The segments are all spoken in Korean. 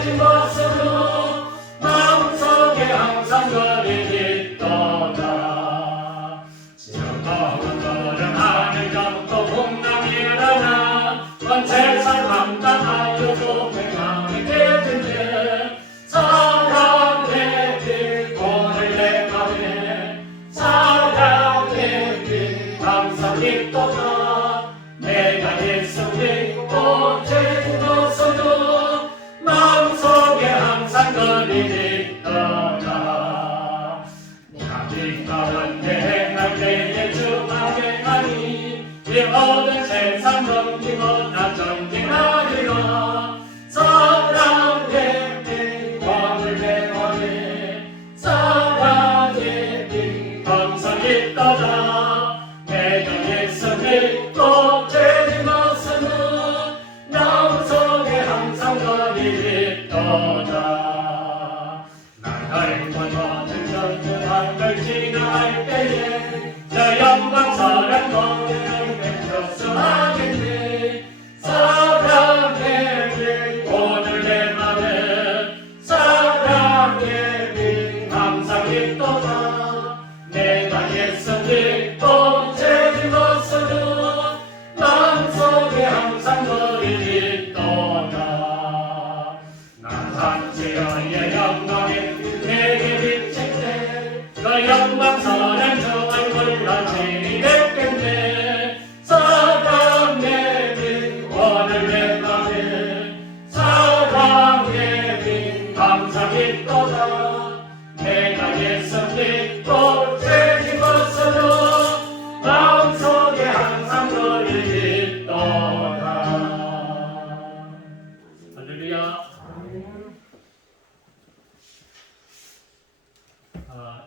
죄진 것으로 마음속에 항상 거리 있도다. 즐거운 걸음 하늘 정도 공랑이라나 온 세상 감당하여도 행함이 되는데 사랑의 빛 오늘 내 맘에 사랑의 빛 항상 있도다. 내가 예수 믿고 죄진 것으로 마음속에 항상 거리 있도다. 나비 가운데 행할 때에 주하게 하니 이 모든 세상 넘기고 나 전진하리라. 사랑의 빛 오늘 내 맘에 사랑의 빛 항상 있도다. 내가 예수 믿고 죄진 것으로 마음속에 항상 거리 있도다. 나를 모든 전쟁한 걸 지나갈 때에 저 영광 사랑 너를 맺혔으하겠네. 사랑의 빛 오늘 내 맘에 사랑의 빛 항상 있도다. 내가 예수 믿고 죄진 것으로 마음속에 항상 거리 있도다. 나 산지어의 영광에 내게 비칠 때 그 영광 사랑 주 얼굴 나지 뵙겠네. 사랑의 빛 오늘 내 맘에 사랑의 빛 항상 있도다. 내가 예수 믿고 죄진 것으로 마음속에 항상 거리 있도다. 할렐루야.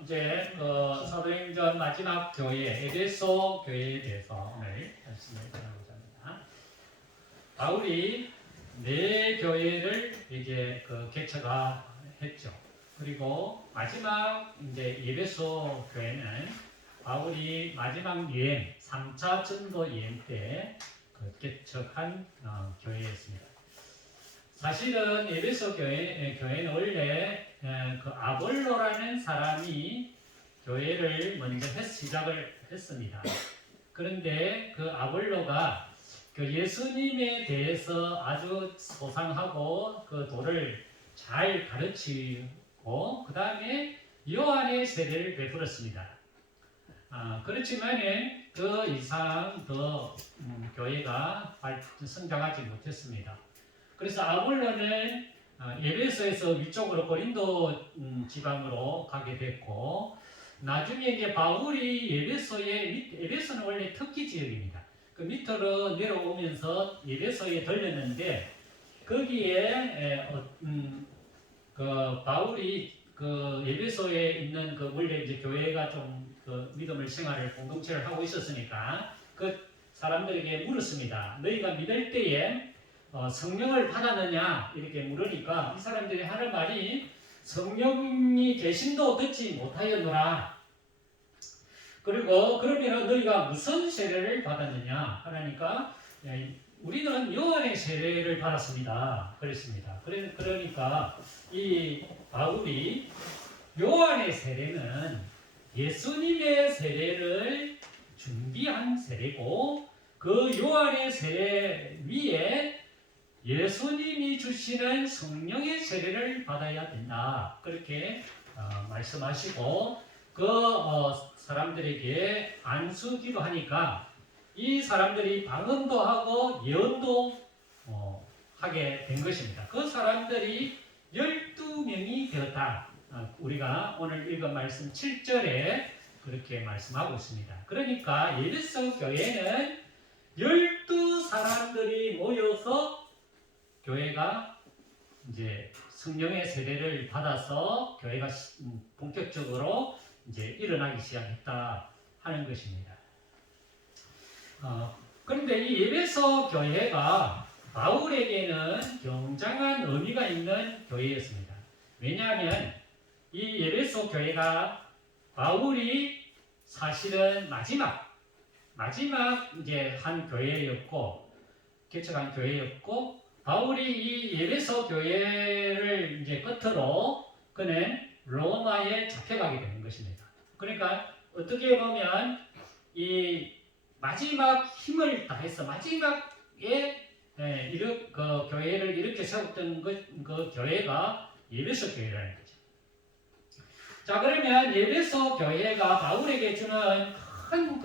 이제 사도행전 마지막 교회 에베소 교회에 대해서 오늘 말씀을 나누고자 합니다. 바울이 네 교회를 이제 개척하 했죠. 그리고 마지막 이제 에베소 교회는 바울이 마지막 여행 3차 전도 여행 때 개척한 교회였습니다. 사실은 에베소 교회는 원래 아볼로라는 사람이 교회를 먼저 시작을 했습니다. 그런데 그 아볼로가 예수님에 대해서 아주 소상하고 그 도를 잘 가르치고 그 다음에 요한의 세례를 베풀었습니다. 그렇지만은 그 이상 더 교회가 성장하지 못했습니다. 그래서 아볼로는 에베소에서 위쪽으로 고린도 지방으로 가게 됐고, 나중에 이제 바울이 에베소는 원래 터키 지역입니다. 그 밑으로 내려오면서 에베소에 들렸는데 거기에 바울이 에베소에 있는 원래 이제 교회가 좀 믿음을 생활을 공동체를 하고 있었으니까 그 사람들에게 물었습니다. 너희가 믿을 때에 성령을 받았느냐 이렇게 물으니까 이 사람들이 하는 말이 성령이 계심도 듣지 못하였노라. 그리고 그러면 너희가 무슨 세례를 받았느냐 하니까 우리는 요한의 세례를 받았습니다. 그랬습니다. 그러니까 이 바울이 요한의 세례는 예수님의 세례를 준비한 세례고 그 요한의 세례 위에 예수님이 주시는 성령의 세례를 받아야 된다. 그렇게 말씀하시고 사람들에게 안수기도 하니까 이 사람들이 방언도 하고 예언도 하게 된 것입니다. 그 사람들이 12명이 되었다. 우리가 오늘 읽은 말씀 7절에 그렇게 말씀하고 있습니다. 그러니까 에베소 교회는 12사람들이 모여서 교회가 이제 성령의 세례를 받아서 교회가 본격적으로 이제 일어나기 시작했다 하는 것입니다. 그런데 이 에베소 교회가 바울에게는 굉장한 의미가 있는 교회였습니다. 왜냐하면 이 에베소 교회가 바울이 사실은 마지막 이제 한 교회였고 개척한 교회였고 바울이 이 에베소 교회를 이제 끝으로 그는 로마에 잡혀가게 되는 것입니다. 그러니까 어떻게 보면 이 마지막 힘을 다해서 마지막에 그 교회를 이렇게 세웠던 그 교회가 에베소 교회라는 거죠. 자, 그러면 에베소 교회가 바울에게 주는 큰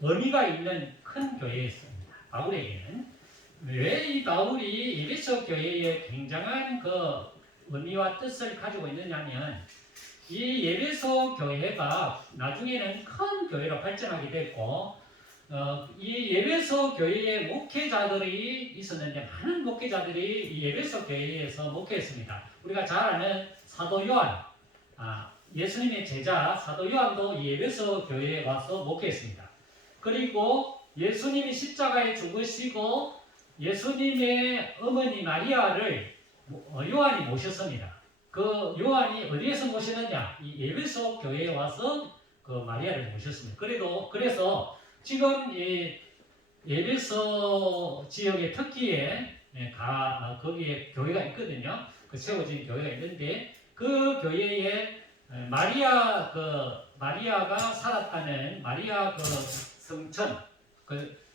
의미가 있는 큰 교회였습니다. 바울에게는 왜 이 바울이 에베소 교회에 굉장한 그 의미와 뜻을 가지고 있느냐면 이 에베소 교회가 나중에는 큰 교회로 발전하게 됐고 이 에베소 교회의 목회자들이 있었는데 많은 목회자들이 이 에베소 교회에서 목회했습니다. 우리가 잘 아는 사도 요한, 예수님의 제자 사도 요한도 이 에베소 교회에 와서 목회했습니다. 그리고 예수님이 십자가에 죽으시고 예수님의 어머니 마리아를 요한이 모셨습니다. 그 요한이 어디에서 모시느냐? 이 에베소 교회에 와서 그 마리아를 모셨습니다. 그래서 지금 이 에베소 지역의 터키에 거기에 교회가 있거든요. 그 세워진 교회가 있는데 그 교회에 마리아가 살았다는 마리아 그 성천, 그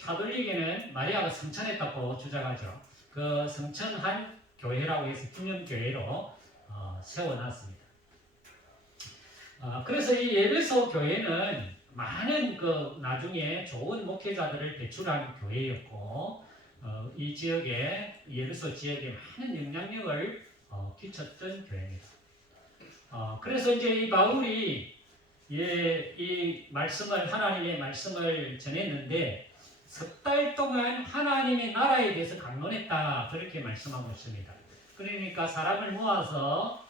가톨릭에는 마리아가 성천했다고 주장하죠. 그 성천한 교회라고 해서 기념교회로 세워놨습니다. 그래서 이 에베소 교회는 많은 나중에 좋은 목회자들을 배출한 교회였고 이 지역에 에베소 지역에 많은 영향력을 끼쳤던 교회입니다. 그래서 이제 이 바울이 이 말씀을 하나님의 말씀을 전했는데 석 달 동안 하나님의 나라에 대해서 강론했다 그렇게 말씀하고 있습니다. 그러니까 사람을 모아서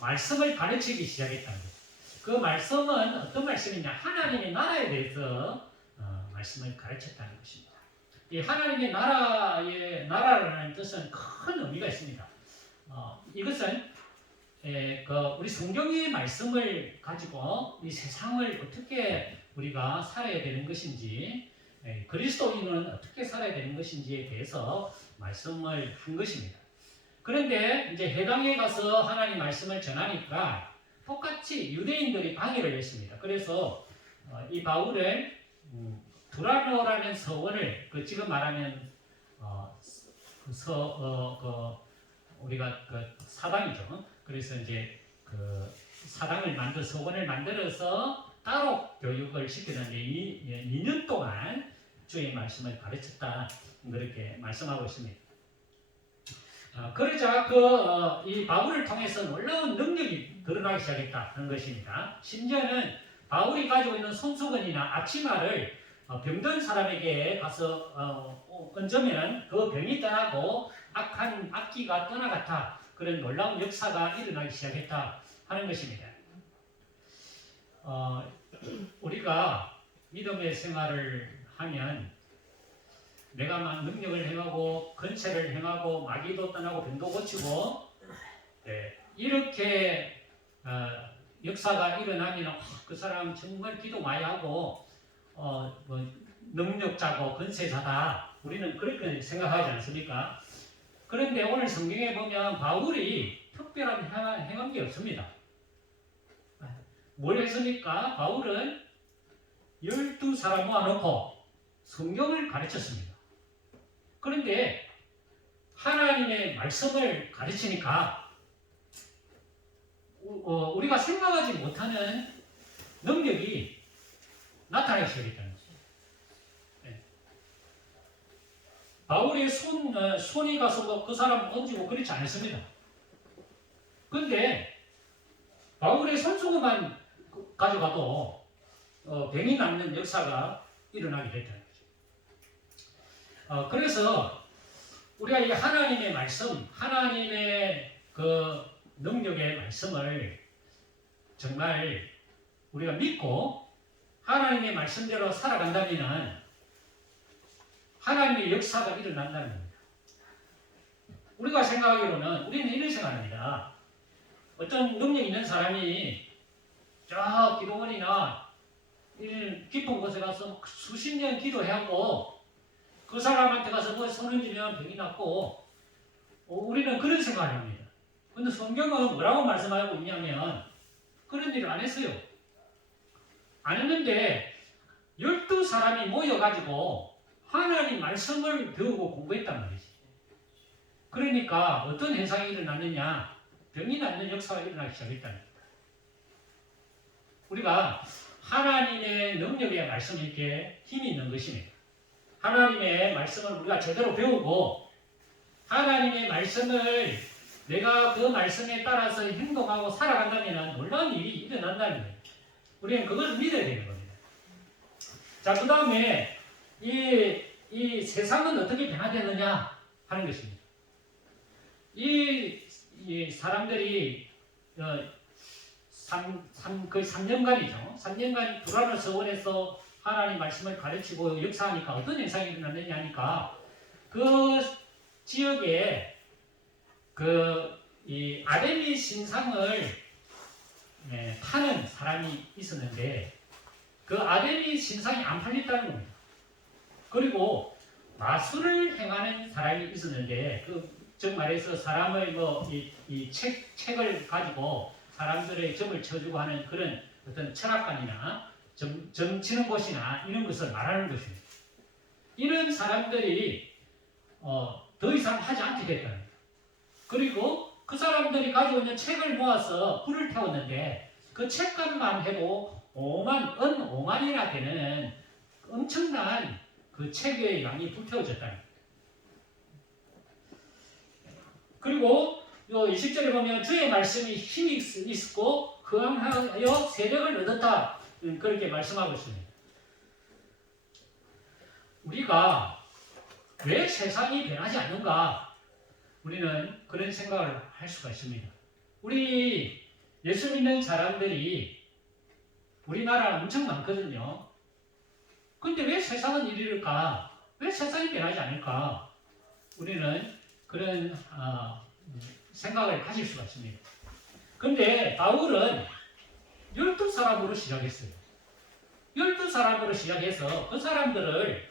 말씀을 가르치기 시작했다는 거죠. 그 말씀은 어떤 말씀이냐? 하나님의 나라에 대해서 말씀을 가르쳤다는 것입니다. 이 하나님의 나라라는 뜻은 큰 의미가 있습니다. 이것은 우리 성경의 말씀을 가지고 이 세상을 어떻게 우리가 살아야 되는 것인지, 그리스도인은 어떻게 살아야 되는 것인지에 대해서 말씀을 한 것입니다. 그런데 이제 해당에 가서 하나님 말씀을 전하니까 똑같이 유대인들이 방해를 했습니다. 그래서 이 바울은 두라노라는 서원을 지금 말하면 우리가 사당이죠. 그래서 이제 사당을 서원을 만들어서 따로 교육을 시키는데 2년 동안 주의 말씀을 가르쳤다 그렇게 말씀하고 있습니다. 그러자 이 바울을 통해서 놀라운 능력이 드러나기 시작했다는 것입니다. 심지어는 바울이 가지고 있는 손수건이나 앞치마를 병든 사람에게 가서 얹으면 그 병이 떠나고 악한 악기가 떠나갔다. 그런 놀라운 역사가 일어나기 시작했다 하는 것입니다. 우리가 믿음의 생활을 하면 내가 막 능력을 행하고 건세를 행하고 마귀도 떠나고 병도 고치고 이렇게 역사가 일어나면 그 사람 정말 기도 많이 하고 능력자고 건세자다. 우리는 그렇게 생각하지 않습니까? 그런데 오늘 성경에 보면 바울이 특별한 행한 게 없습니다. 뭘 했습니까? 바울은 12사람 모아놓고 성경을 가르쳤습니다. 그런데 하나님의 말씀을 가르치니까 우리가 생각하지 못하는 능력이 나타나기 시작했다는 거죠. 바울의 손이 가서 그 사람 얹고 그렇지 않았습니다. 그런데 바울의 손수건만 가져가도 병이 낫는 역사가 일어나게 됐다는 거죠. 그래서 우리가 이 하나님의 말씀, 하나님의 그 능력의 말씀을 정말 우리가 믿고 하나님의 말씀대로 살아간다면 하나님의 역사가 일어난다는 겁니다. 우리가 생각하기로는 우리는 이런 생각합니다. 어떤 능력 있는 사람이 저 기도원이나 이런 깊은 곳에 가서 수십 년 기도하고 그 사람한테 가서 뭐 손을 쥐면 병이 낫고 우리는 그런 생각을 합니다. 근데 성경은 뭐라고 말씀하고 있냐면 그런 일을 안 했어요. 안 했는데 12사람이 모여가지고 하나님 말씀을 배우고 공부했단 말이지. 그러니까 어떤 현상이 일어났느냐, 병이 낫는 역사가 일어나기 시작했다는 겁니다. 우리가 하나님의 능력의 말씀이 이렇게 힘이 있는 것입니다. 하나님의 말씀을 우리가 제대로 배우고 하나님의 말씀을 내가 그 말씀에 따라서 행동하고 살아간다면 놀라운 일이 일어난다는 거예요. 우리는 그걸 믿어야 되는 겁니다. 자, 그 다음에 이 세상은 어떻게 변화되느냐 하는 것입니다. 이 사람들이 거의 3년간이죠. 3년간 두라노 서원에서 하나님 말씀을 가르치고 역사하니까 어떤 현상이 일어났느냐 하니까 그 지역에 이 아데미 신상을 파는 사람이 있었는데 그 아데미 신상이 안 팔렸다는 겁니다. 그리고 마술을 행하는 사람이 있었는데 즉 말해서 사람의 이 책을 가지고 사람들의 점을 쳐주고 하는 그런 어떤 철학관이나 점 치는 곳이나 이런 것을 말하는 것입니다. 이런 사람들이 더 이상 하지 않게 됐다는 거예요. 그리고 그 사람들이 가지고 있는 책을 모아서 불을 태웠는데 그 책값만 해도 5만이나 되는 엄청난 그 책의 양이 불태워졌다는 거예요. 그리고 20절에 보면 주의 말씀이 힘이 있었고 흥하여 세력을 얻었다. 그렇게 말씀하고 있습니다. 우리가 왜 세상이 변하지 않는가? 우리는 그런 생각을 할 수가 있습니다. 우리 예수 믿는 사람들이 우리나라 엄청 많거든요. 근데 왜 세상은 이럴까? 왜 세상이 변하지 않을까? 우리는 그런 생각을 가질 수가 있습니다. 근데 바울은 12사람으로 시작했어요. 12사람으로 시작해서 그 사람들을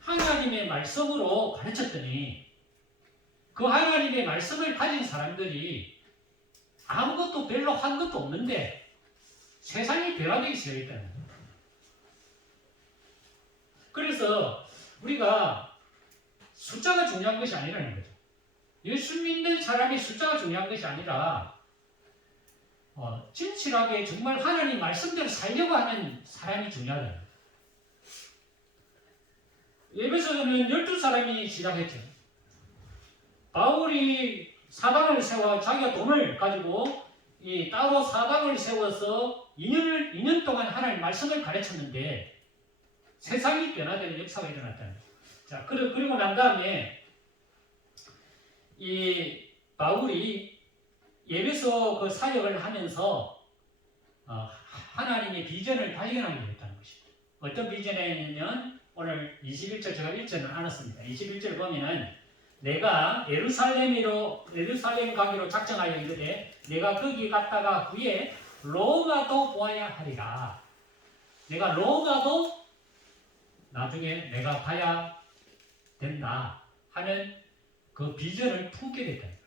하나님의 말씀으로 가르쳤더니 그 하나님의 말씀을 가진 사람들이 아무것도 별로 한 것도 없는데 세상이 변화되기 시작했다는 거예요. 그래서 우리가 숫자가 중요한 것이 아니라는 거죠. 예수 믿는 사람이 숫자가 중요한 것이 아니라 진실하게 정말 하나님 말씀대로 살려고 하는 사람이 중요하다는 거예요. 에베소서는 12사람이 시작했죠. 바울이 사당을 세워 자기가 돈을 가지고 따로 사당을 세워서 2년 동안 하나님 말씀을 가르쳤는데 세상이 변화되는 역사가 일어났다는 거예요. 자, 그리고 난 다음에 이 바울이 에베소 그 사역을 하면서 하나님의 비전을 발견하게 됐다는 것입니다. 어떤 비전이냐면 오늘 21절 제가 읽지는 않았습니다. 21절 보면은 내가 예루살렘 가기로 작정하여 이르되 내가 거기 갔다가 후에 로마도 보아야 하리라. 내가 로마도 나중에 내가 가야 된다 하는 그 비전을 품게 됐다는 겁니다.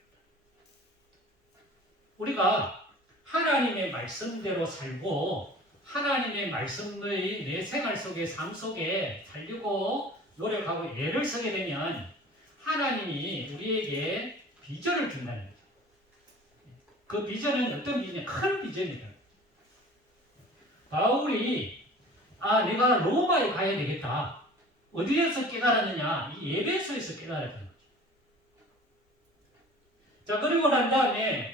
우리가 하나님의 말씀대로 살고 하나님의 말씀의 내 생활 속에 삶 속에 살려고 노력하고 애를 쓰게 되면 하나님이 우리에게 비전을 준다는 거죠. 그 비전은 어떤 비전이냐? 큰 비전이다. 바울이 내가 로마에 가야 되겠다. 어디에서 깨달았느냐? 이 에베소에서 깨달았다는 거죠. 자, 그리고 난 다음에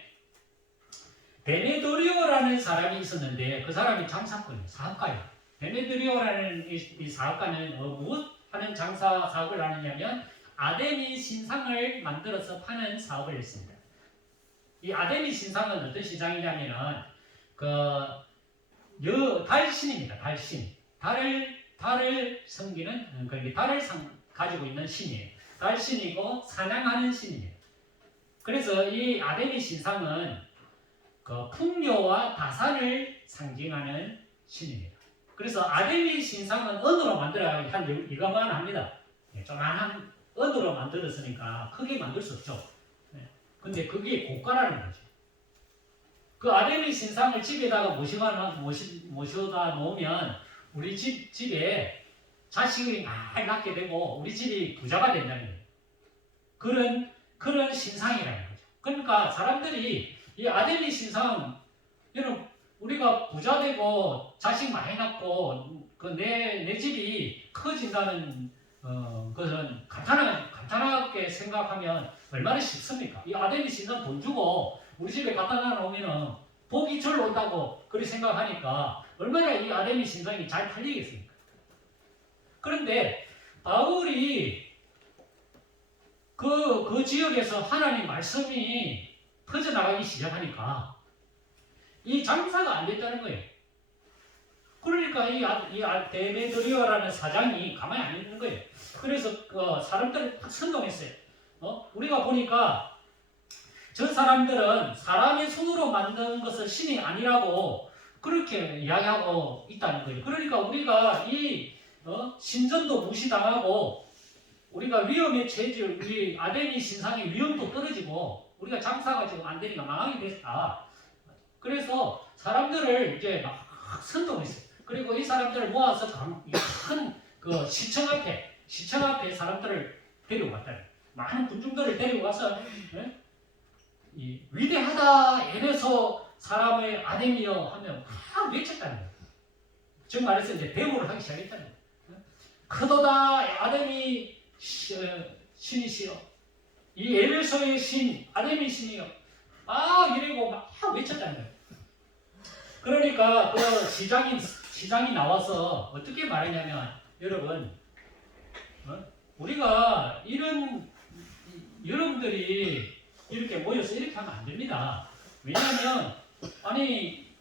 데메드리오라는 사람이 있었는데 그 사람이 장사꾼이에요. 사업가예요. 데메드리오라는 이 사업가는 무엇 하는 장사 사업을 하느냐면 아데미 신상을 만들어서 파는 사업을 했습니다. 이 아데미 신상은 어떤 신상이냐면은 달신입니다. 달신. 달을 섬기는 달을 가지고 있는 신이에요. 달신이고 사냥하는 신이에요. 그래서 이 아데미 신상은 풍요와 다산을 상징하는 신입니다. 그래서 아데미 신상은 은으로 만들어야 한 이것만 합니다. 조만한 언으로 만들었으니까 크게 만들 수 없죠. 근데 그게 고가라는 거죠. 그 아데미 신상을 집에다가 모셔다 놓으면 우리 집에 자식이 많이 낳게 되고 우리 집이 부자가 된다는 거예요. 그런 신상이라는 거죠. 그러니까 사람들이 이 아데미 신상, 여러분, 우리가 부자 되고 자식 많이 낳고 내 집이 커진다는 것은 간단하게 생각하면 얼마나 쉽습니까? 이 아데미 신상 돈 주고 우리 집에 갖다 놔놓으면 복이 절로 온다고 그렇게 생각하니까 얼마나 이 아데미 신상이 잘 팔리겠습니까? 그런데 바울이 그 지역에서 하나님 말씀이 퍼져나가기 시작하니까 이 장사가 안 됐다는 거예요. 그러니까 이 데메드리오라는 사장이 가만히 안 있는 거예요. 그래서 사람들을 딱 선동했어요. 우리가 보니까 저 사람들은 사람의 손으로 만든 것을 신이 아니라고 그렇게 이야기하고 있다는 거예요. 그러니까 우리가 이 신전도 무시당하고 우리가 위험에 처해질 우리 아데미 신상의 위험도 떨어지고 우리가 장사가 지금 안 되니까 망하게 됐다. 그래서 사람들을 이제 막 선동했어요. 그리고 이 사람들을 모아서 큰 시청 앞에 사람들을 데리고 갔다. 많은 군중들을 데리고 가서 이 위대하다 에베소 사람의 아데미여 하면 막 외쳤다는 거예요. 즉 말해서 이제 대우를 하기 시작했다는 거예요. 크도다 아데미 신이시여, 이 에베소의 신 아데미 신이여, 이러고 막 외쳤다는 거예요. 그러니까 그 시장이 나와서 어떻게 말했냐면, 여러분, 우리가 여러분들이 이렇게 모여서 이렇게 하면 안 됩니다. 왜냐하면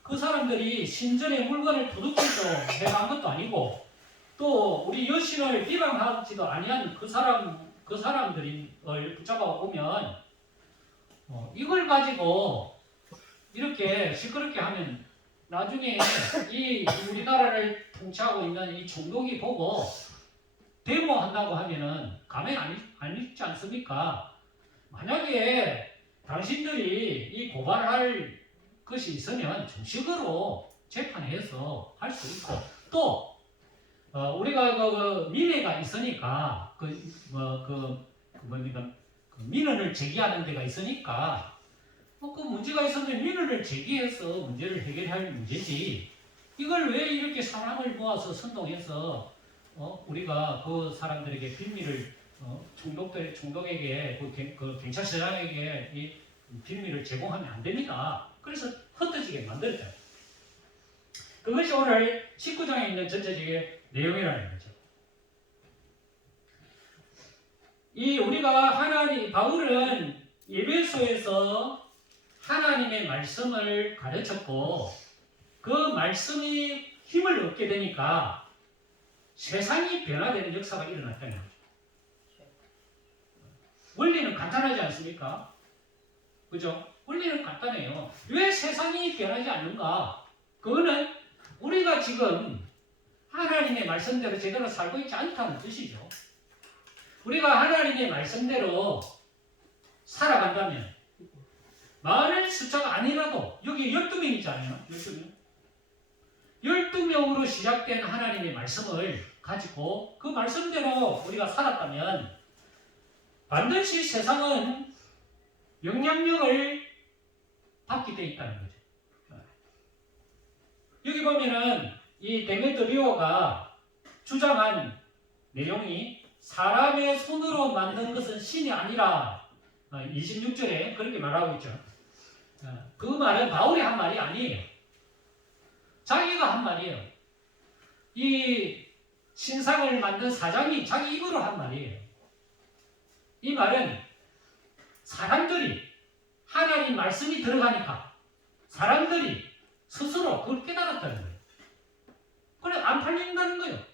그 사람들이 신전의 물건을 도둑질도 해간 것도 아니고 또 우리 여신을 비방하지도 아니한 그 사람들을 붙잡아 오면 이걸 가지고 이렇게 시끄럽게 하면 나중에 이 우리나라를 통치하고 있는 이 총독이 보고 데모한다고 하면은 가만히 안 있지 않습니까? 만약에 당신들이 이 고발할 것이 있으면 정식으로 재판해서 할 수 있고, 또 우리가 민회가 있으니까 민원을 제기하는 데가 있으니까 그 문제가 있었는데 민원을 제기해서 문제를 해결할 문제지, 이걸 왜 이렇게 사람을 모아서 선동해서 우리가 그 사람들에게 빌미를 총독에게 그 경찰서장에게 이 빌미를 제공하면 안 됩니다. 그래서 흩어지게 만들었다. 그것이 오늘 19장에 있는 전체적인 내용이라는 거죠. 바울은 에베소에서 하나님의 말씀을 가르쳤고 그 말씀이 힘을 얻게 되니까 세상이 변화되는 역사가 일어났다는 거죠. 원리는 간단하지 않습니까? 그죠? 원리는 간단해요. 왜 세상이 변하지 않는가? 그거는 우리가 지금 하나님의 말씀대로 제대로 살고 있지 않다는 뜻이죠. 우리가 하나님의 말씀대로 살아간다면 많은 숫자가 아니라도 여기 12명이잖아요. 12명. 12명으로 시작된 하나님의 말씀을 가지고 그 말씀대로 우리가 살았다면 반드시 세상은 영향력을 받게 되어 있다는 거죠. 여기 보면은 이 데메드리오가 주장한 내용이 사람의 손으로 만든 것은 신이 아니라 26절에 그렇게 말하고 있죠. 그 말은 바울이 한 말이 아니에요. 자기가 한 말이에요. 이 신상을 만든 사장이 자기 입으로 한 말이에요. 이 말은 사람들이 하나님 말씀이 들어가니까 사람들이 스스로 그걸 깨달았다는 거예요. 그래 안 팔린다는 거예요.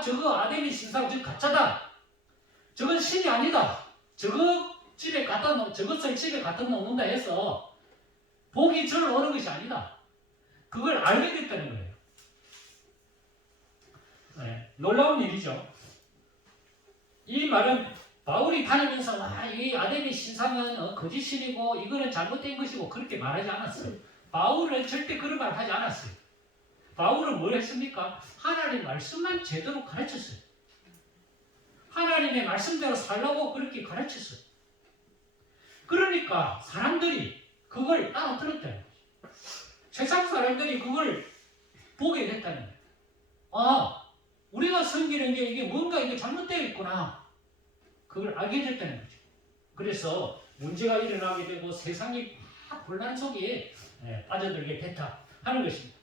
저거 아데미 신상 저거 가짜다. 저건 신이 아니다. 저것을 집에 갖다 놓는다 해서 복이 절로 오는 것이 아니다. 그걸 알게 됐다는 거예요. 네, 놀라운 일이죠. 이 말은 바울이 다니면서 이 아데미 신상은 거짓신이고 이거는 잘못된 것이고 그렇게 말하지 않았어요. 바울은 절대 그런 말 하지 않았어요. 바울은 뭘 했습니까? 하나님 말씀만 제대로 가르쳤어요. 하나님의 말씀대로 살라고 그렇게 가르쳤어요. 그러니까 사람들이 그걸 알아들었다는 거죠. 세상 사람들이 그걸 보게 됐다는 거예요. 우리가 섬기는 게 이게 뭔가 이게 잘못되어 있구나. 그걸 알게 됐다는 거죠. 그래서 문제가 일어나게 되고 세상이 막 혼란 속에 빠져들게 됐다 하는 것입니다.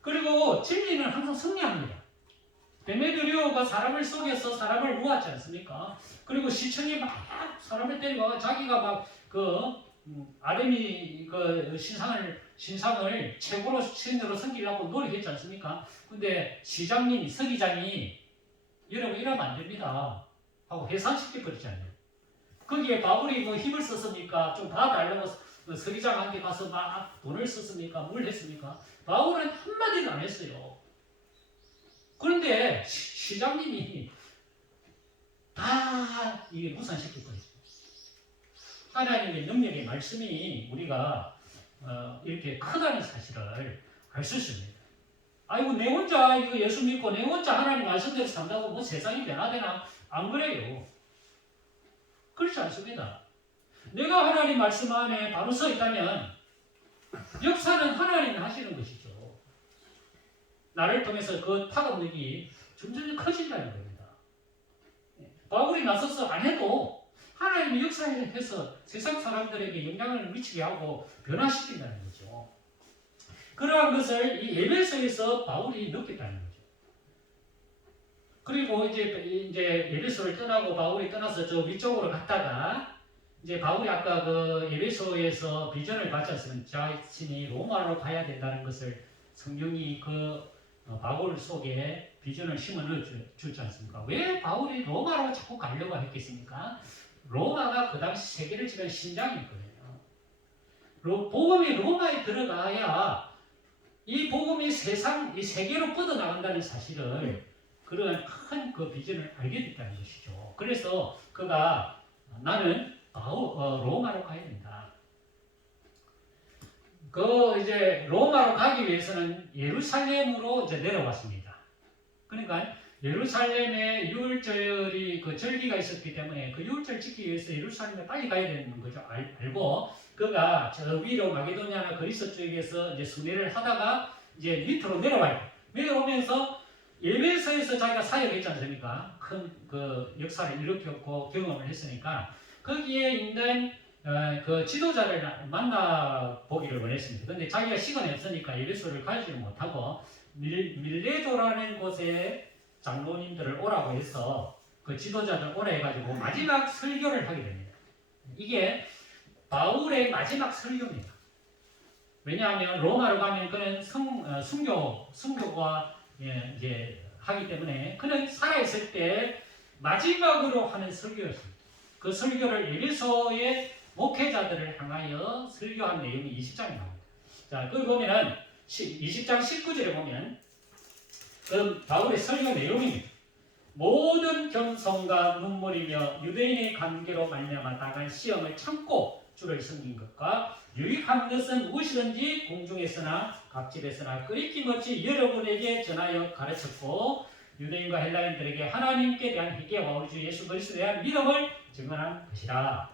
그리고 진리는 항상 승리합니다. 데메드리오가 사람을 속여서 사람을 모았지 않습니까? 그리고 시청이 막 사람을 때리고 자기가 막 아데미 신상을 최고로 신으로 섬기려고 노력했지 않습니까? 근데 서기장이 여러분 이러면 안 됩니다 하고 해산시켜버렸잖아요. 거기에 바울이 힘을 썼습니까? 좀 봐달라고 서기장한테 가서 막 돈을 썼습니까? 뭘 했습니까? 바울은 한마디도 안 했어요. 그런데 시장님이 다 이게 무산시켜버렸어요. 하나님의 능력의 말씀이 우리가 이렇게 크다는 사실을 알 수 있습니다. 아이고 내 혼자 이거 예수 믿고 내 혼자 하나님 말씀대로 산다고 뭐 세상이 변화되나? 안 그래요. 그렇지 않습니다. 내가 하나님 말씀 안에 바로 서 있다면 역사는 하나님이 하시는 것이죠. 나를 통해서 그 파급력이 점점 커진다는 겁니다. 바울이 나서서 안 해도 하나님이 역사해서 세상 사람들에게 영향을 미치게 하고 변화시킨다는 거죠. 그러한 것을 이 에베소에서 바울이 느꼈다는 거죠. 그리고 이제 에베소를 떠나고 바울이 떠나서 저 위쪽으로 갔다가 이제 바울이 아까 그 에베소에서 비전을 받지 않습니까? 자신이 로마로 가야 된다는 것을 성경이 바울 속에 비전을 심어 넣어주지 않습니까? 왜 바울이 로마로 자꾸 가려고 했겠습니까? 로마가 그 당시 세계를 지배한 심장이거든요. 복음이 로마에 들어가야 이 복음이 이 세계로 뻗어나간다는 사실을 그런 큰 그 비전을 알게 됐다는 것이죠. 그래서 그가 나는 로마로 가야 된다. 이제 로마로 가기 위해서는 예루살렘으로 이제 내려왔습니다. 그러니까 예루살렘에 유월절이 절기가 있었기 때문에 그 유월절 지키기 위해서 예루살렘에 빨리 가야 되는 거죠. 알고 그가 저 위로 마게도냐나 그리스 쪽에서 이제 순회를 하다가 이제 밑으로 내려와요. 내려오면서 에베소에서 자기가 사역했지 않습니까? 큰 그 역사를 일으켰고 경험을 했으니까 거기에 있는 그 지도자를 만나보기를 원했습니다. 근데 자기가 시간이 없으니까 에베소를 가지를 못하고 밀레도라는 곳에 장로님들을 오라고 해서 그 지도자들 오라 해가지고 마지막 설교를 하게 됩니다. 이게 바울의 마지막 설교입니다. 왜냐하면 로마로 가면 그는 순교가 이제 하기 때문에 그는 살아있을 때 마지막으로 하는 설교였습니다. 그 설교를 에베소의 목회자들을 향하여 설교한 내용이 20장에 나옵니다. 자, 그 보면은 20장 19절에 보면 그 바울의 설교 내용입니다. 모든 겸손과 눈물이며 유대인의 관계로 말미암아 당한 시험을 참고 주를 섬긴 것과 유익한 것은 무엇이든지 공중에서나 각집에서나 끄리낌 없이 여러분에게 전하여 가르쳤고 유대인과 헬라인들에게 하나님께 대한 회개와 우리 주 예수 그리스도에 대한 믿음을 증언한 것이라.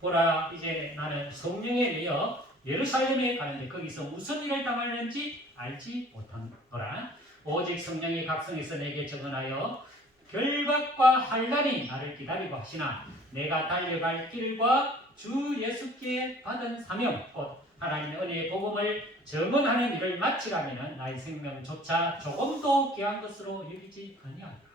보라, 이제 나는 성령에 대하여 예루살렘에 가는데 거기서 무슨 일을 당하는지 알지 못하노라. 오직 성령이 각성해서 내게 증언하여 결박과 환난이 나를 기다리고 하시나 내가 달려갈 길과 주 예수께 받은 사명 곧 하나님의 은혜의 복음을 증언하는 일을 마치라면 나의 생명조차 조금도 귀한 것으로 여기지 아니하리라.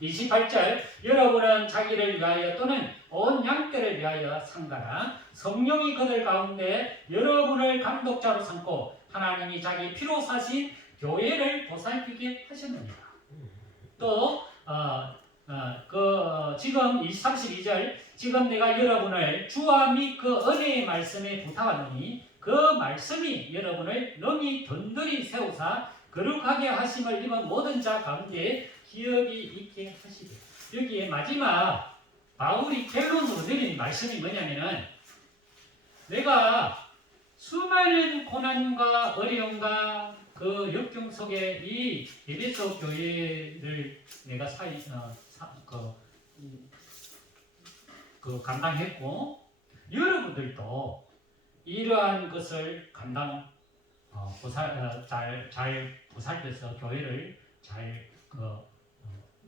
28절 여러분은 자기를 위하여 또는 온 양떼를 위하여 상가라. 성령이 그들 가운데 여러분을 감독자로 삼고 하나님이 자기 피로 사신 교회를 보살피게 하셨느니라. 또 지금 32절 지금 내가 여러분을 주와 및 그 은혜의 말씀에 부탁하노니 그 말씀이 여러분을 능히 든든히 세우사 거룩하게 하심을 입은 모든 자 가운데 기업이 있게 하시리라. 여기에 마지막 바울이 결론으로 내린 말씀이 뭐냐면은 내가 수많은 고난과 어려움과 그 역경 속에 이 에베소 교회를 내가 감당했고 여러분들도 이러한 것을 잘 보살펴서 교회를 잘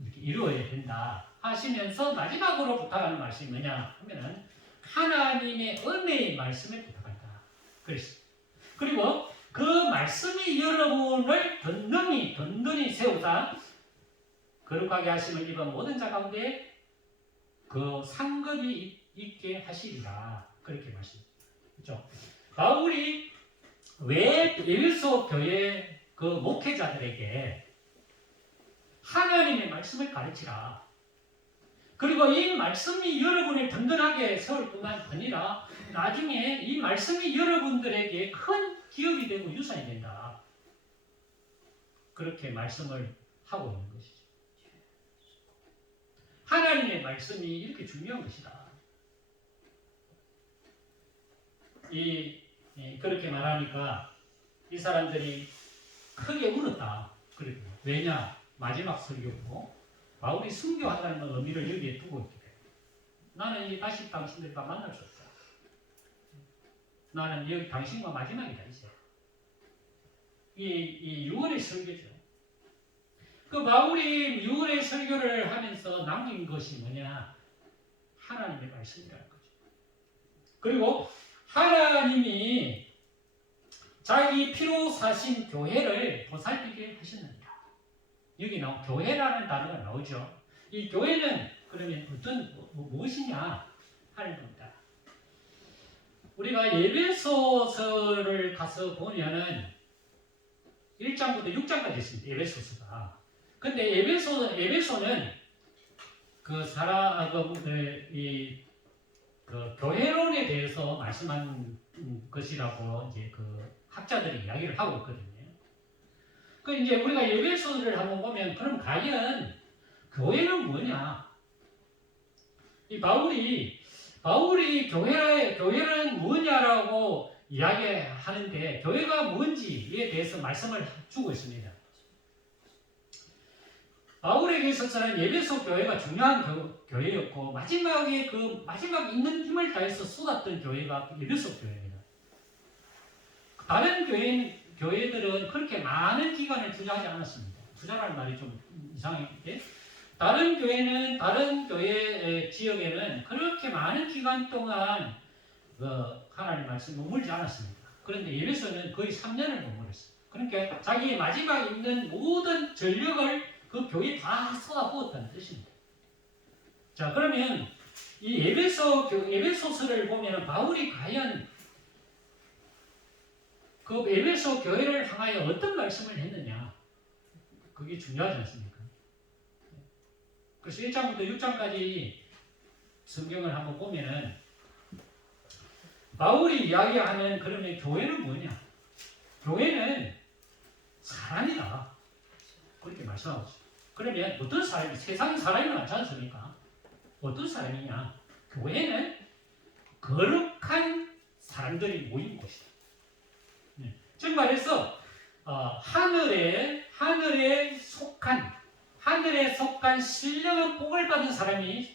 이렇게 이루어야 된다 하시면서 마지막으로 부탁하는 말씀이 뭐냐 하면은 하나님의 은혜의 말씀을 부탁한다. 그리고 그 말씀이 여러분을 든든히 세우다 거룩하게 하심을 입은 모든 자 가운데 그 상급이 있게 하시리라. 그렇게 말씀했죠. 바울이 왜 에베소 교회 그 목회자들에게 하나님의 말씀을 가르치라. 그리고 이 말씀이 여러분을 든든하게 세울 뿐만 아니라 나중에 이 말씀이 여러분들에게 큰 기업이 되고 유산이 된다. 그렇게 말씀을 하고 있는 것이죠. 하나님의 말씀이 이렇게 중요한 것이다. 그렇게 말하니까 이 사람들이 크게 울었다. 왜냐? 마지막 설교고 바울이 순교하다는 의미를 여기에 두고 있기 때문에 나는 다시 당신들과 만날 수 없다. 나는 여기 당신과 마지막이다 이제. 이 6월의 설교죠. 그 바울이 6월의 설교를 하면서 남긴 것이 뭐냐? 하나님의 말씀이라는 거죠. 그리고 하나님이 자기 피로 사신 교회를 보살피게 하셨느니라. 여기 교회라는 단어가 나오죠. 이 교회는 그러면 무엇이냐 하는 겁니다. 우리가 에베소서를 가서 보면은 1장부터 6장까지 있습니다. 에베소서가. 근데 에베소는 그 교회론에 대해서 말씀한 것이라고 이제 그 학자들이 이야기를 하고 있거든요. 그 이제 우리가 에베소를 한번 보면 그럼 과연 교회는 뭐냐? 이 바울이 교회는 뭐냐라고 이야기하는데 교회가 뭔지에 대해서 말씀을 주고 있습니다. 바울에게 있어서는 에베소 교회가 중요한 교회였고 마지막 있는 힘을 다해서 쏟았던 교회가 에베소 교회입니다. 다른 교회들은 그렇게 많은 기간을 투자하지 않았습니다. 투자라는 말이 좀 이상한데 다른 교회 지역에는 그렇게 많은 기간 동안 하나님 말씀 머물지 않았습니다. 그런데 에베소는 거의 3년을 머물렀어요. 그러니까 자기의 마지막 있는 모든 전력을 그 교회에 다 쏟아부었다는 뜻입니다. 자, 그러면 이 에베소서를 보면 바울이 과연 그 에베소 교회를 향하여 어떤 말씀을 했느냐? 그게 중요하지 않습니까? 그래서 1장부터 6장까지 성경을 한번 보면은 바울이 이야기하는 그러면 교회는 뭐냐? 교회는 사람이다. 그렇게 말씀하고 있어요. 그러면 어떤 사람이 세상에 사람이 많지 않습니까? 어떤 사람이냐? 교회는 거룩한 사람들이 모인 곳이다. 즉 말해서 하늘에 속한 신령한 복을 받은 사람이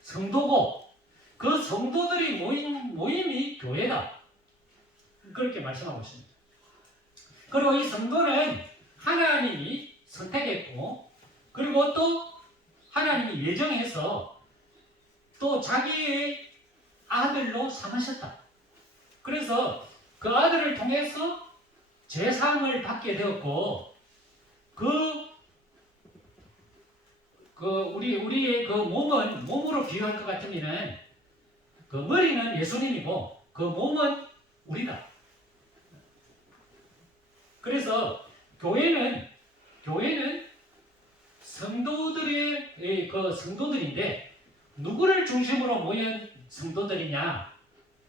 성도고 그 성도들이 모임이 교회다. 그렇게 말씀하고 있습니다. 그리고 이 성도는 하나님이 선택했고 그리고 또 하나님이 예정해서 또 자기의 아들로 삼으셨다. 그래서 그 아들을 통해서 제사함을 받게 되었고 우리의 그 몸은 몸으로 비유할 것 같으면은 그 머리는 예수님이고 그 몸은 우리다. 그래서 교회는 성도들인데 누구를 중심으로 모인 성도들이냐?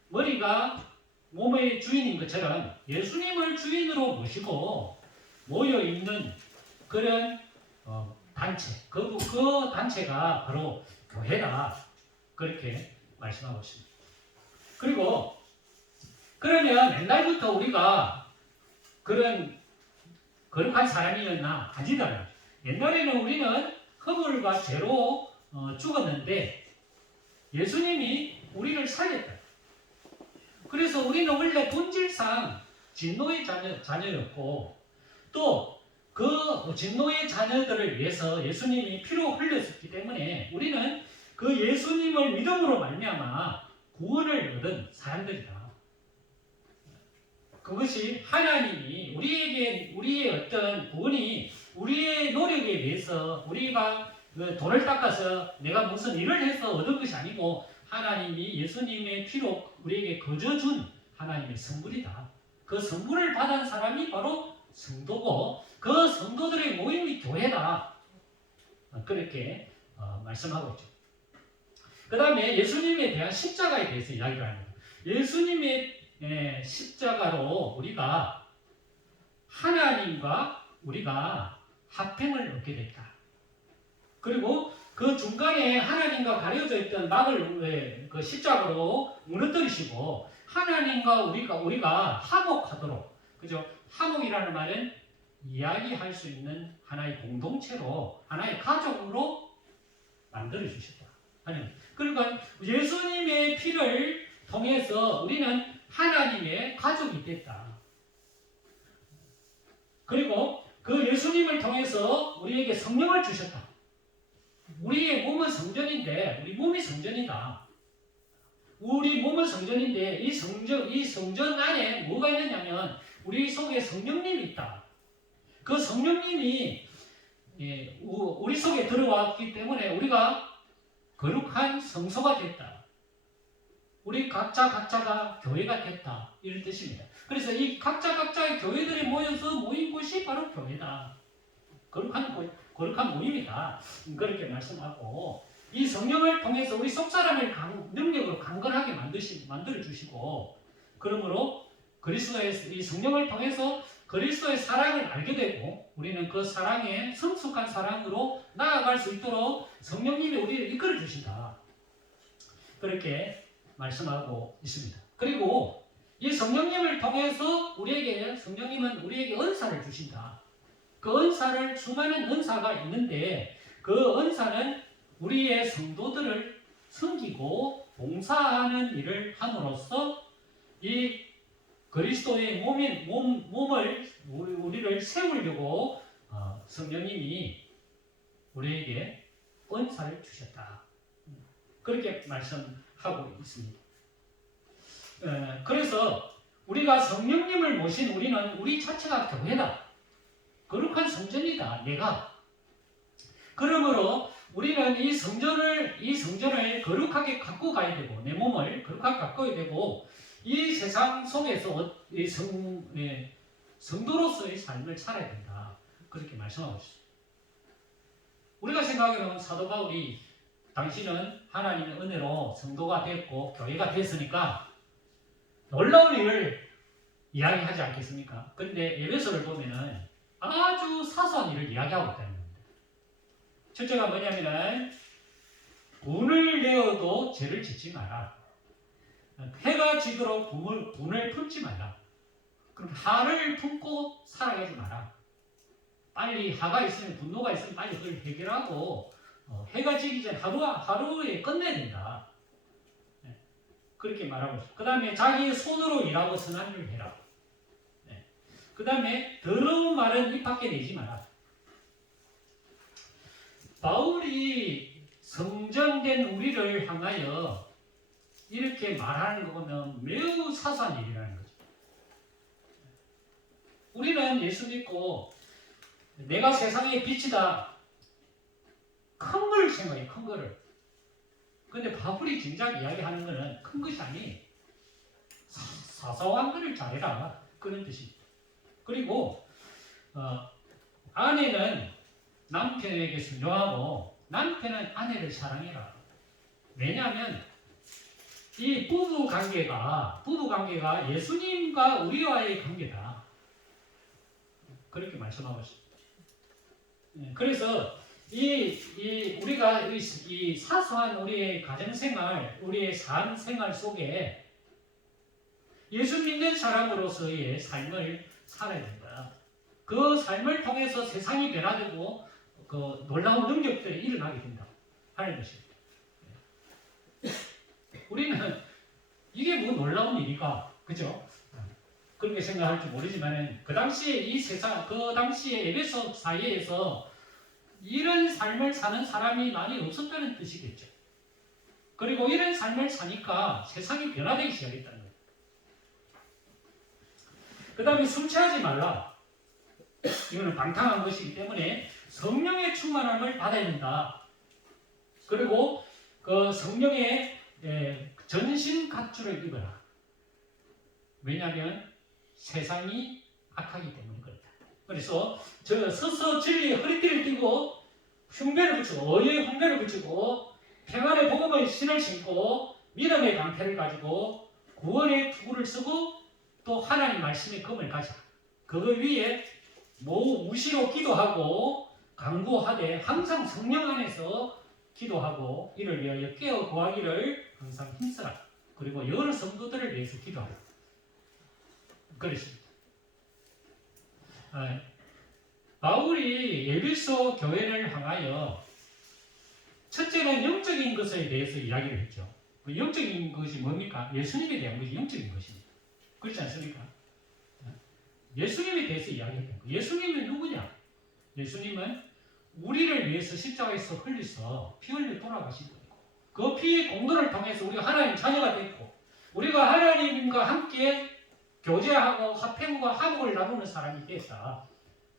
머리가 몸의 주인인 것처럼 예수님을 주인으로 모시고 모여 있는 그런 단체, 그 단체가 바로 교회다. 그렇게 말씀하고 있습니다. 그리고 그러면 옛날부터 우리가 그런 거룩한 사람이었나? 아니다. 옛날에는 우리는 허물과 죄로 죽었는데 예수님이 우리를 살렸다. 그래서 우리는 원래 본질상 진노의 자녀였고 또 그 진노의 자녀들을 위해서 예수님이 피로 흘렸기 때문에 우리는 그 예수님을 믿음으로 말미암아 구원을 얻은 사람들이다. 그것이 하나님이 우리의 어떤 구원이 우리의 노력에 의해서 우리가 돌을 닦아서 내가 무슨 일을 해서 얻은 것이 아니고 하나님이 예수님의 피로 우리에게 거저준 하나님의 선물이다. 그 선물을 받은 사람이 바로 성도고 그 성도들의 모임이 교회다. 그렇게 말씀하고 있죠. 그 다음에 예수님에 대한 십자가에 대해서 이야기를 합니다. 예수님의 십자가로 우리가 하나님과 우리가 합행을 얻게 됐다. 그리고 그 중간에 하나님과 가려져 있던 막을 그 십자가로 무너뜨리시고 하나님과 우리가 화목하도록, 그죠? 화목이라는 말은 이야기할 수 있는 하나의 공동체로, 하나의 가족으로 만들어 주셨다. 그러니까 예수님의 피를 통해서 우리는 하나님의 가족이 됐다. 그리고 그 예수님을 통해서 우리에게 성령을 주셨다. 우리의 몸은 성전인데, 우리 몸이 성전이다. 우리 몸은 성전인데, 이 성전 안에 뭐가 있느냐면, 우리 속에 성령님이 있다. 그 성령님이 우리 속에 들어왔기 때문에 우리가 거룩한 성소가 됐다. 우리 각자가 교회가 됐다. 이런 뜻입니다. 그래서 이 각자의 교회들이 모인 곳이 바로 교회다. 거룩한 모임이다. 그렇게 말씀하고 이 성령을 통해서 우리 속사람을 능력으로 강건하게 만들어 주시고 그러므로 그리스도의 이 성령을 통해서 그리스도의 사랑을 알게 되고 우리는 그 사랑에 성숙한 사랑으로 나아갈 수 있도록 성령님이 우리를 이끌어 주신다. 그렇게 말씀하고 있습니다. 그리고 이 성령님을 통해서 성령님은 우리에게 은사를 주신다. 그 은사를 수많은 은사가 있는데 그 은사는 우리의 성도들을 섬기고 봉사하는 일을 함으로써 이 그리스도의 몸을 우리를 세우려고 성령님이 우리에게 은사를 주셨다. 그렇게 말씀하고 있습니다. 그래서 우리가 성령님을 모신 우리 자체가 교회다. 거룩한 성전이다. 내가. 그러므로 우리는 이 성전을 거룩하게 갖고 가야 되고 내 몸을 거룩하게 갖고 가야 되고 이 세상 속에서 성도로서의 삶을 살아야 된다. 그렇게 말씀하고 있습니다. 우리가 생각하면 사도 바울이 당신은 하나님의 은혜로 성도가 됐고 교회가 됐으니까 놀라운 일을 이야기하지 않겠습니까? 그런데 에베소를 보면은 아주 사소한 일을 이야기하고 있다는 겁니다. 첫째가 뭐냐면은 분을 내어도 죄를 짓지 마라. 해가 지도록 분을 품지 말라. 그럼 하를 품고 살아가지 마라. 빨리 하가 있으면 분노가 있으면 빨리 그걸 해결하고 해가 지기 전에 하루에 끝내야 된다. 그렇게 말하고 있어요. 그 다음에 자기의 손으로 일하고 선한 일을 해라. 그 다음에 더러운 말은 입 밖에 내지 마라. 바울이 성전된 우리를 향하여 이렇게 말하는 거는 매우 사소한 일이라는 거죠. 우리는 예수 믿고 내가 세상의 빛이다. 큰 걸 생각해, 큰 거를. 근데 바울이 진작 이야기하는 거는 큰 것이 아니 사소한 거를 잘해라. 그런 뜻입니다. 그리고 아내는 남편에게 순종하고 남편은 아내를 사랑해라. 왜냐하면 이 부부 관계가 예수님과 우리와의 관계다. 그렇게 말씀하고 있습니다. 그래서 우리가 이 사소한 우리의 가정생활, 우리의 삶 생활 속에 예수 믿는 사람으로서의 삶을 살아야 된다. 그 삶을 통해서 세상이 변화되고 그 놀라운 능력들이 일어나게 된다 하는 것입니다. 우리는 이게 뭐 놀라운 일일까, 그죠? 그렇게 생각할지 모르지만은 그 당시에 이 세상, 그 당시에 에베소 사회에서 이런 삶을 사는 사람이 많이 없었다는 뜻이겠죠. 그리고 이런 삶을 사니까 세상이 변화되기 시작했다는 거예요. 그 다음에 술 취하지 말라. 이거는 방탕한 것이기 때문에 성령의 충만함을 받아야 된다. 그리고 그 성령의 전신 갑주를 입어라. 왜냐하면 세상이 악하기 때문에 그렇다. 그래서 서서 진리의 허리띠를 띠고 흉배를 붙이고 의의 흉배를 붙이고 평안의 복음의 신을 신고 믿음의 방패를 가지고 구원의 투구를 쓰고 또 하나님 말씀의 검을 가지라. 그거 위에 무시로 기도하고 강구하되 항상 성령 안에서 기도하고 이를 위하여 깨어 구하기를 항상 힘쓰라. 그리고 여러 성도들을 위해서 기도하라. 그렇습니다. 바울이 에베소 교회를 향하여 첫째는 영적인 것에 대해서 이야기를 했죠. 그 영적인 것이 뭡니까? 예수님에 대한 것이 영적인 것입니다. 그렇지 않습니까? 예수님에 대해서 이야기했던 거예요. 예수님은 누구냐? 예수님은 우리를 위해서 십자가에서 흘려서 피 흘려 돌아가신 분이고 그 피의 공로를 통해서 우리가 하나님 자녀가 됐고 우리가 하나님과 함께 교제하고 화평과 화목을 나누는 사람이 됐다.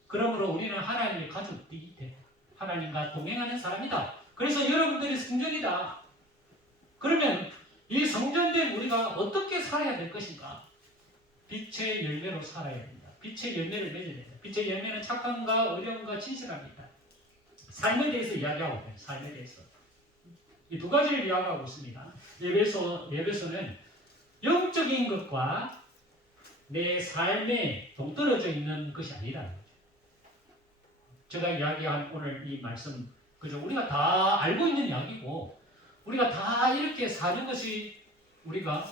그러므로 우리는 하나님의 가족이기 때문에 하나님과 동행하는 사람이다. 그래서 여러분들이 성전이다. 그러면 이 성전된 우리가 어떻게 살아야 될 것인가? 빛의 열매로 살아야 됩니다. 빛의 열매를 맺어야 됩니다. 빛의 열매는 착함과 의령과 진실함이다. 삶에 대해서 이야기하고 있습니다. 삶에 대해서. 이 두 가지를 이야기하고 있습니다. 예배소는 영적인 것과 내 삶에 동떨어져 있는 것이 아니라는 거죠. 제가 이야기한 오늘 이 말씀, 그죠? 우리가 다 알고 있는 이야기고, 우리가 다 이렇게 사는 것이 우리가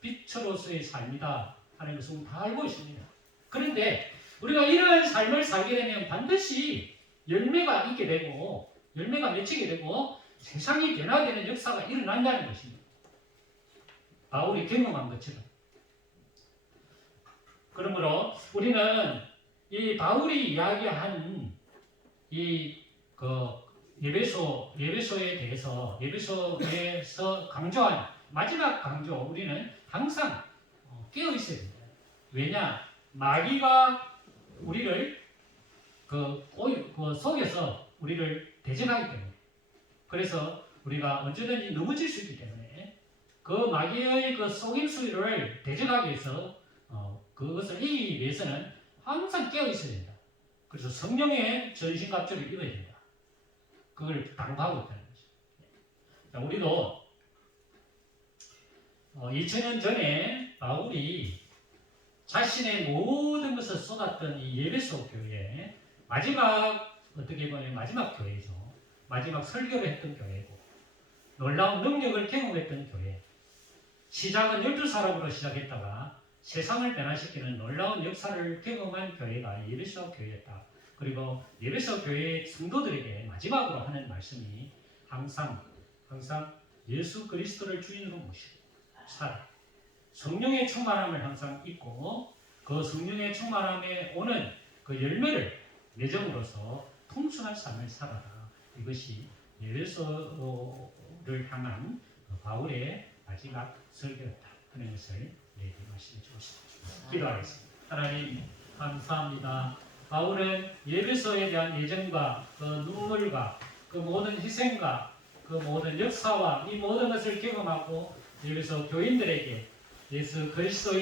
빛으로서의 삶이다 하는 것을 우리 다 알고 있습니다. 그런데 우리가 이런 삶을 살게 되면 반드시 열매가 있게 되고, 열매가 맺히게 되고, 세상이 변화되는 역사가 일어난다는 것입니다. 바울이 경험한 것처럼. 그러므로 우리는 이 바울이 이야기한 예배소에 대해서 예배소에서 강조한 마지막 강조 우리는 항상 깨어 있어야 됩니다. 왜냐? 마귀가 우리를 그 속에서 우리를 대적하기 때문에 그래서 우리가 언제든지 넘어질 수 있기 때문에 그 마귀의 그 속임수를 대적하기 위해서 그것을 이기기 위해서는 항상 깨어 있어야 된다. 그래서 성령의 전신갑주를 입어야 된다. 그걸 당부하고 있다는 거죠. 자, 우리도 2000년 전에 바울이 자신의 모든 것을 쏟았던 이 예배소 교회 어떻게 보면 마지막 교회죠. 마지막 설교를 했던 교회고 놀라운 능력을 경험했던 교회. 시작은 12사람으로 시작했다가 세상을 변화시키는 놀라운 역사를 경험한 교회가 예배소 교회였다. 그리고 예배소 교회의 성도들에게 마지막으로 하는 말씀이 항상 예수 그리스도를 주인으로 모시고 살아. 성령의 충만함을 항상 잊고 그 성령의 충만함에 오는 그 열매를 내정으로서 통순한 삶을 살아라. 이것이 예배소를 향한 바울의 마지막 설교였다 하는 것을 말씀해 주었습니다. 기도하겠습니다. 하나님 감사합니다. 바울은 예배소에 대한 예정과 그 눈물과 그 모든 희생과 그 모든 역사와 이 모든 것을 경험하고 예배소 교인들에게 예수 그리스도의